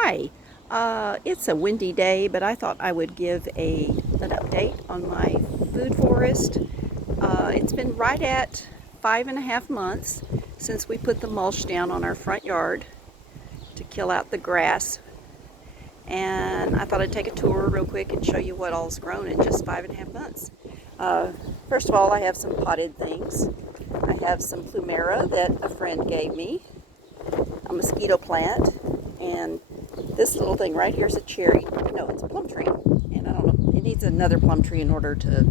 Hi, it's a windy day, but I thought I would give an update on my food forest. It's been right at 5.5 months since we put the mulch down on our front yard to kill out the grass. And I thought I'd take a tour real quick and show you what all's grown in just 5.5 months. Uh, First of all, I have some potted things. I have some plumera that a friend gave me, a mosquito plant, and this little thing right here is a cherry. No, it's a plum tree. And I don't know, it needs another plum tree in order to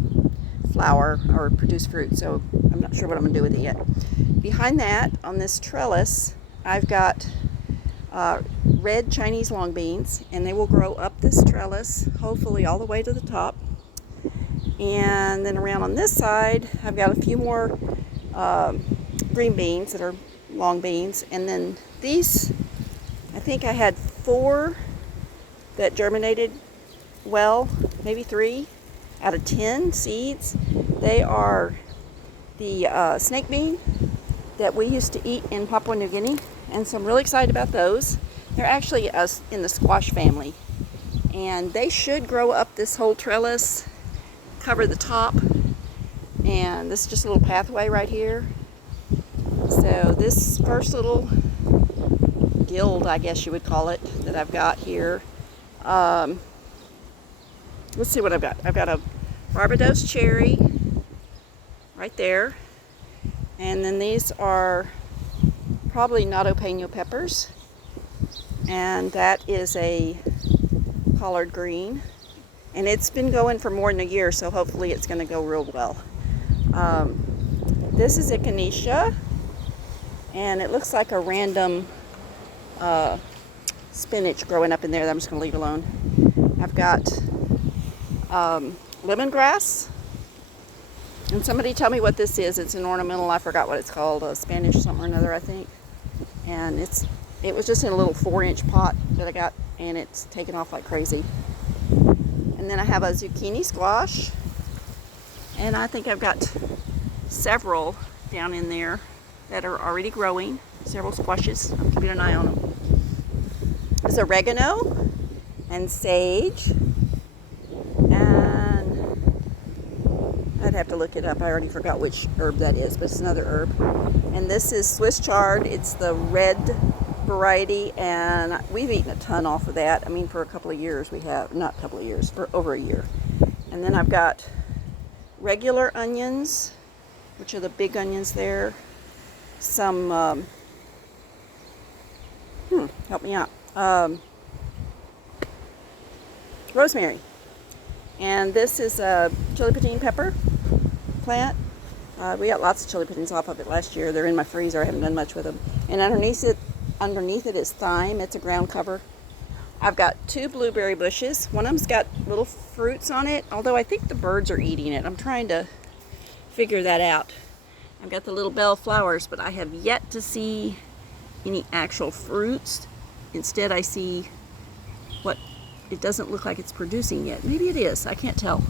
flower or produce fruit, so I'm not sure what I'm going to do with it yet. Behind that, on this trellis, I've got red Chinese long beans, and they will grow up this trellis, hopefully all the way to the top. And then around on this side, I've got a few more green beans that are long beans, and then these, I think I had 4 that germinated well, maybe 3 out of 10 seeds. They are the snake bean that we used to eat in Papua New Guinea, and so I'm really excited about those. They're actually in the squash family, and they should grow up this whole trellis, cover the top, and this is just a little pathway right here. So this first little guild, I guess you would call it, that I've got here. Let's see what I've got. I've got a Barbados cherry right there. And then these are probably jalapeno peppers. And that is a collard green. And it's been going for more than a year, so hopefully it's going to go real well. This is echinacea, and it looks like a random spinach growing up in there that I'm just going to leave alone. I've got lemongrass, and somebody tell me what this is. It's an ornamental, I forgot what it's called, Spanish something or another, I think. And it was just in a little 4-inch pot that I got, and it's taken off like crazy. And then I have a zucchini squash, and I think I've got several down in there that are already growing, several squashes. I'm keeping an eye on them. There's oregano and sage, and I'd have to look it up. I already forgot which herb that is, but it's another herb. And this is Swiss chard. It's the red variety, and we've eaten a ton off of that. I mean, for a couple of years we have, not a couple of years, for over a year. And then I've got regular onions, which are the big onions there. Some, help me out, rosemary. And this is a chili petine pepper plant. We got lots of chili petines off of it last year. They're in my freezer. I haven't done much with them. And underneath it is thyme. It's a ground cover. I've got 2 blueberry bushes. One of them's got little fruits on it, although I think the birds are eating it. I'm trying to figure that out. I've got the little bell flowers, but I have yet to see any actual fruits. Instead, I see what it doesn't look like it's producing yet. Maybe it is. I can't tell.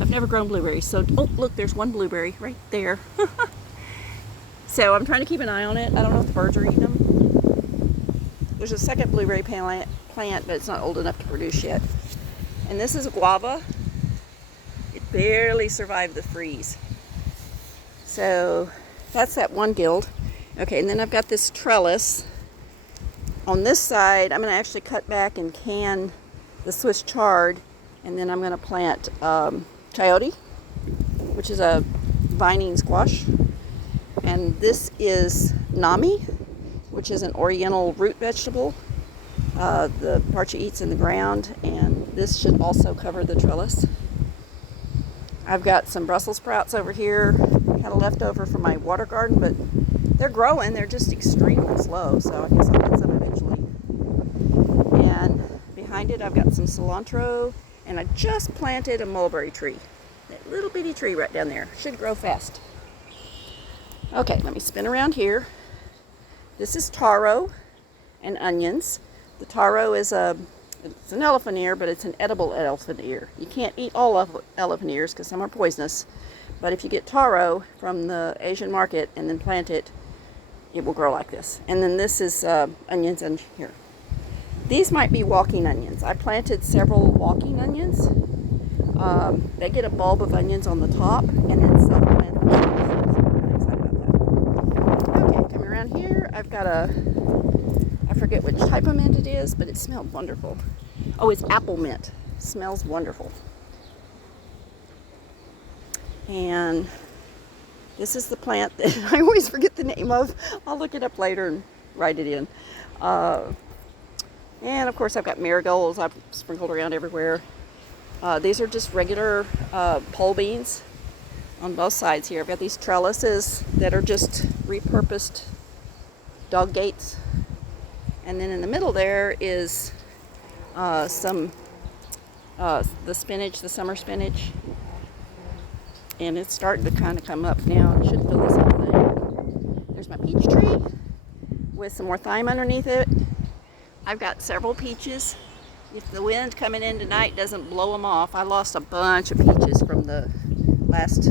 I've never grown blueberries. So, oh, look, there's one blueberry right there. So I'm trying to keep an eye on it. I don't know if the birds are eating them. There's a second blueberry plant, but it's not old enough to produce yet. And this is a guava. It barely survived the freeze. So that's that one guild. Okay, and then I've got this trellis. On this side, I'm going to actually cut back and can the Swiss chard, and then I'm going to plant chayote, which is a vining squash. And this is nami, which is an oriental root vegetable. The part you eat's in the ground, and this should also cover the trellis. I've got some Brussels sprouts over here, kind of left over from my water garden, but they're growing. They're just extremely slow, so I guess I'll get some eventually. And behind it, I've got some cilantro, and I just planted a mulberry tree. That little bitty tree right down there. Should grow fast. Okay, let me spin around here. This is taro and onions. The taro is it's an elephant ear, but it's an edible elephant ear. You can't eat all elephant ears because some are poisonous. But if you get taro from the Asian market and then plant it, it will grow like this. And then this is onions in here. These might be walking onions. I planted several walking onions. They get a bulb of onions on the top and then self-plant themselves. So I'm excited about that. Okay, coming around here, I've got I forget which type of mint it is, but it smelled wonderful. Oh, it's apple mint. Smells wonderful. And this is the plant that I always forget the name of. I'll look it up later and write it in. And of course I've got marigolds I've sprinkled around everywhere. These are just regular pole beans on both sides here. I've got these trellises that are just repurposed dog gates. And then in the middle there is the spinach, the summer spinach. And it's starting to kind of come up now. It should fill this whole thing. There's my peach tree with some more thyme underneath it. I've got several peaches. If the wind coming in tonight doesn't blow them off, I lost a bunch of peaches from the last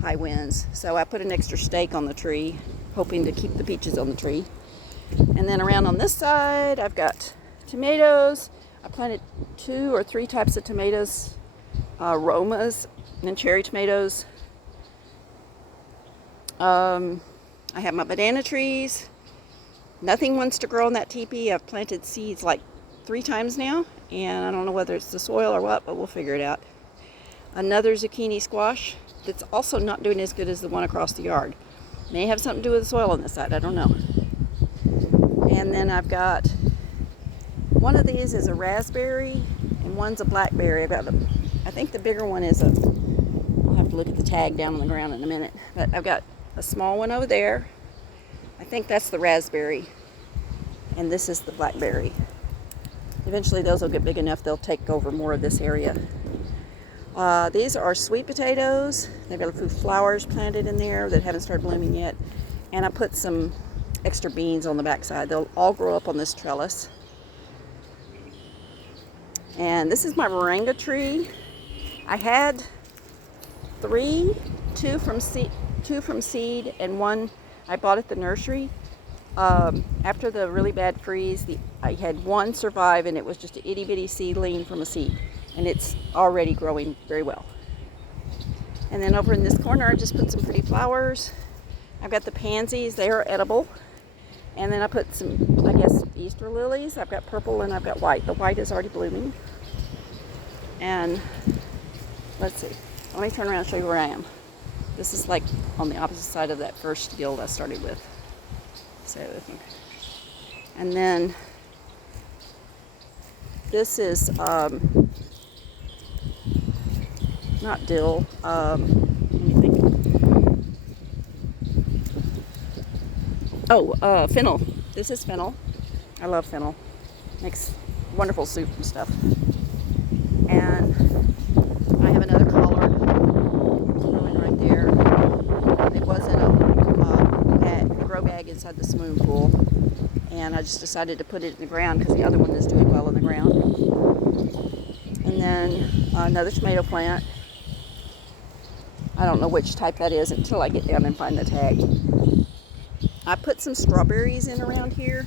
high winds. So I put an extra stake on the tree, hoping to keep the peaches on the tree. And then around on this side, I've got tomatoes. I planted 2 or 3 types of tomatoes, Romas and cherry tomatoes. I have my banana trees. Nothing wants to grow in that teepee. I've planted seeds like 3 times now, and I don't know whether it's the soil or what, but we'll figure it out. Another zucchini squash that's also not doing as good as the one across the yard. May have something to do with the soil on this side, I don't know. And then I've got one of these is a raspberry and one's a blackberry. I think the bigger one is I'll have to look at the tag down on the ground in a minute, but I've got a small one over there. I think that's the raspberry, and this is the blackberry. Eventually those will get big enough they'll take over more of this area. These are sweet potatoes. They've got a few flowers planted in there that haven't started blooming yet, and I put some extra beans on the backside. They'll all grow up on this trellis. And this is my moringa tree. I had 3, 2 from seed, and 1 I bought at the nursery. After the really bad freeze, I had 1 survive, and it was just an itty bitty seedling from a seed, and it's already growing very well. And then over in this corner, I just put some pretty flowers. I've got the pansies; they are edible. And then I put some, I guess, Easter lilies. I've got purple and I've got white. The white is already blooming. And let's see. Let me turn around and show you where I am. This is like on the opposite side of that first guild I started with. Stay with me. And then this is not dill. Let me think. Oh, fennel. This is fennel. I love fennel. Makes wonderful soup and stuff. And I have another collard growing right there. It was in a grow bag inside the swimming pool, and I just decided to put it in the ground because the other one is doing well in the ground. And then another tomato plant. I don't know which type that is until I get down and find the tag. I put some strawberries in around here.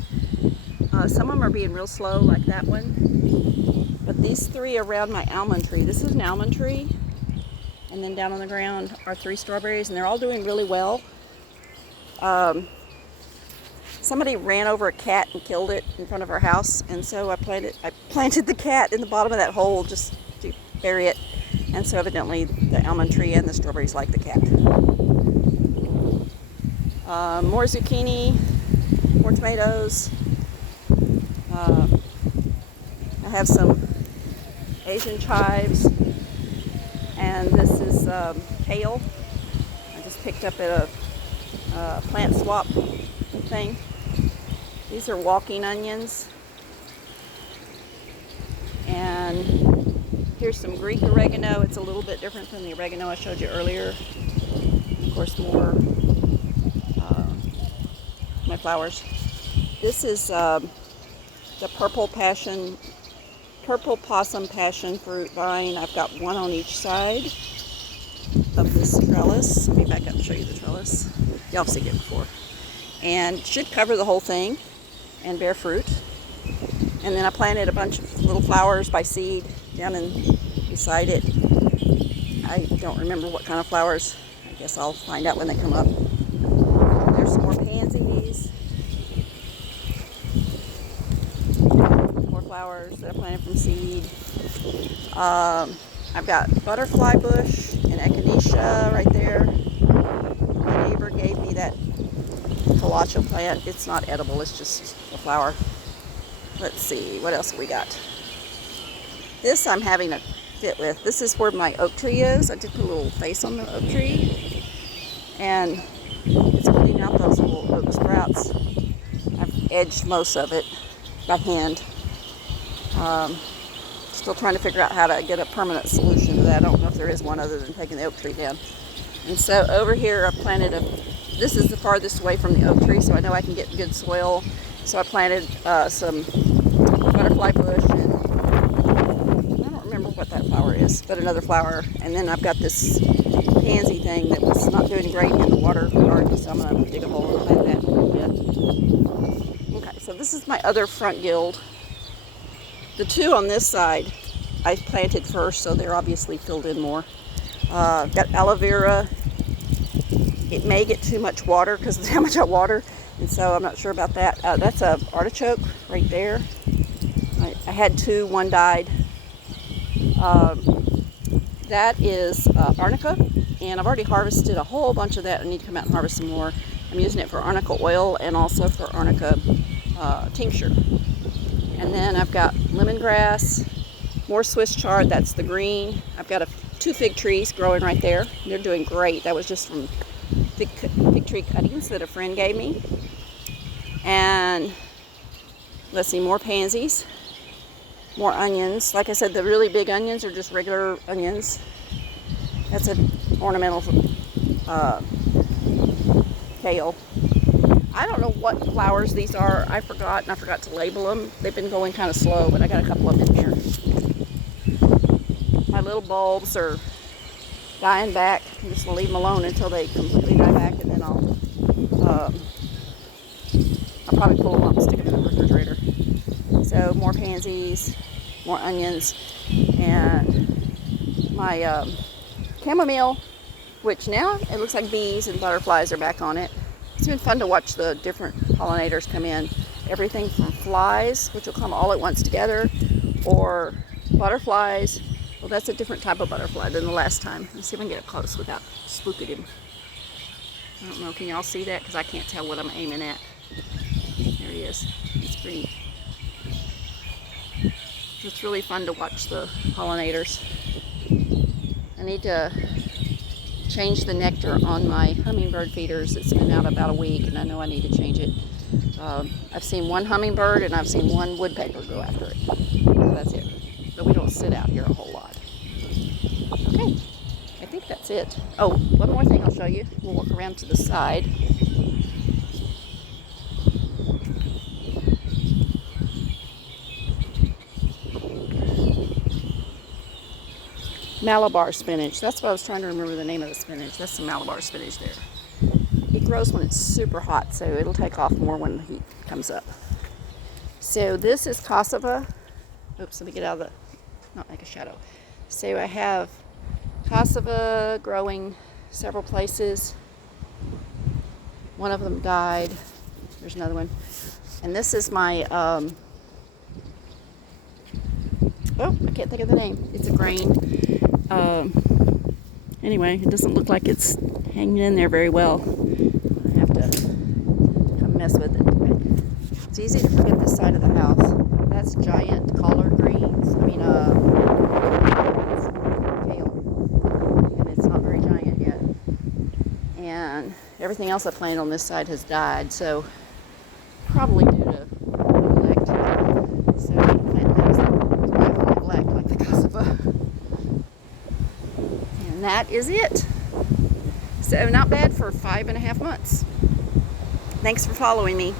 Some of them are being real slow, like that one. But these 3 around my almond tree. This is an almond tree. And then down on the ground are 3 strawberries, and they're all doing really well. Somebody ran over a cat and killed it in front of our house, and so I planted the cat in the bottom of that hole just to bury it. And so evidently the almond tree and the strawberries like the cat. More zucchini, more tomatoes. I have some Asian chives, and this is kale. I just picked up at a plant swap thing. These are walking onions. And here's some Greek oregano. It's a little bit different from the oregano I showed you earlier. Of course, more my flowers. This is the purple possum passion fruit vine. I've got 1 on each side of this trellis. Let me back up and show you the trellis. Y'all have seen it before. And should cover the whole thing and bear fruit. And then I planted a bunch of little flowers by seed down beside it. I don't remember what kind of flowers. I guess I'll find out when they come up. There's some more pansies. More flowers that I planted from seed. I've got butterfly bush and echinacea right there. My neighbor gave me that colossal plant. It's not edible, it's just a flower. Let's see, what else have we got? This I'm having a fit with. This is where my oak tree is. I did put a little face on the oak tree. And it's putting out those little oak sprouts. I've edged most of it by hand. Still trying to figure out how to get a permanent solution to that. I don't know if there is one other than taking the oak tree down. And so over here I planted this is the farthest away from the oak tree, so I know I can get good soil. So I planted some butterfly bush, and I don't remember what that flower is, but another flower. And then I've got this pansy thing that was not doing great in the water garden, so I'm going to dig a hole and plant that in a little bit. Okay, so this is my other front guild. The two on this side I planted first, so they're obviously filled in more. Got aloe vera. It may get too much water because of how much I water, and so I'm not sure about that. That's a artichoke right there. I had two, one died. That is arnica, and I've already harvested a whole bunch of that. I need to come out and harvest some more. I'm using it for arnica oil and also for arnica tincture. And then I've got lemongrass, more Swiss chard, that's the green. I've got two fig trees growing right there. They're doing great. That was just from fig tree cuttings that a friend gave me. And let's see, more pansies, more onions. Like I said, the really big onions are just regular onions. That's an ornamental kale. I don't know what flowers these are. I forgot, and I forgot to label them. They've been going kind of slow, but I got a couple of them in here. My little bulbs are dying back. I'm just going to leave them alone until they completely die back, and then I'll probably pull them up and stick them in the refrigerator. So more pansies, more onions, and my chamomile, which now it looks like bees and butterflies are back on it. It's been fun to watch the different pollinators come in. Everything from flies, which will come all at once together, or butterflies. Well, that's a different type of butterfly than the last time. Let's see if I can get up close without spooking him. I don't know, can y'all see that? Because I can't tell what I'm aiming at. There he is. It's green. It's really fun to watch the pollinators. I need to change the nectar on my hummingbird feeders. It's been out about a week, and I know I need to change it. I've seen one hummingbird and I've seen one woodpecker go after it. So that's it. But we don't sit out here a whole lot. Okay, I think that's it. Oh, one more thing I'll show you. We'll walk around to the side. Malabar spinach. That's what I was trying to remember the name of the spinach. That's some Malabar spinach there. It grows when it's super hot, so it'll take off more when the heat comes up. So this is cassava. Oops, let me get out of the, not make a shadow. So I have cassava growing several places. One of them died. There's another one. And this is my, oh, I can't think of the name. It's a grain. Anyway, it doesn't look like it's hanging in there very well. I have to come mess with it. It's easy to forget this side of the house. That's giant collard greens. I mean, it's kale. And it's not very giant yet. And everything else I planted on this side has died, so probably due to neglect. So I plant things that neglect, like the cassava. And that is it. So not bad for 5.5 months. Thanks for following me.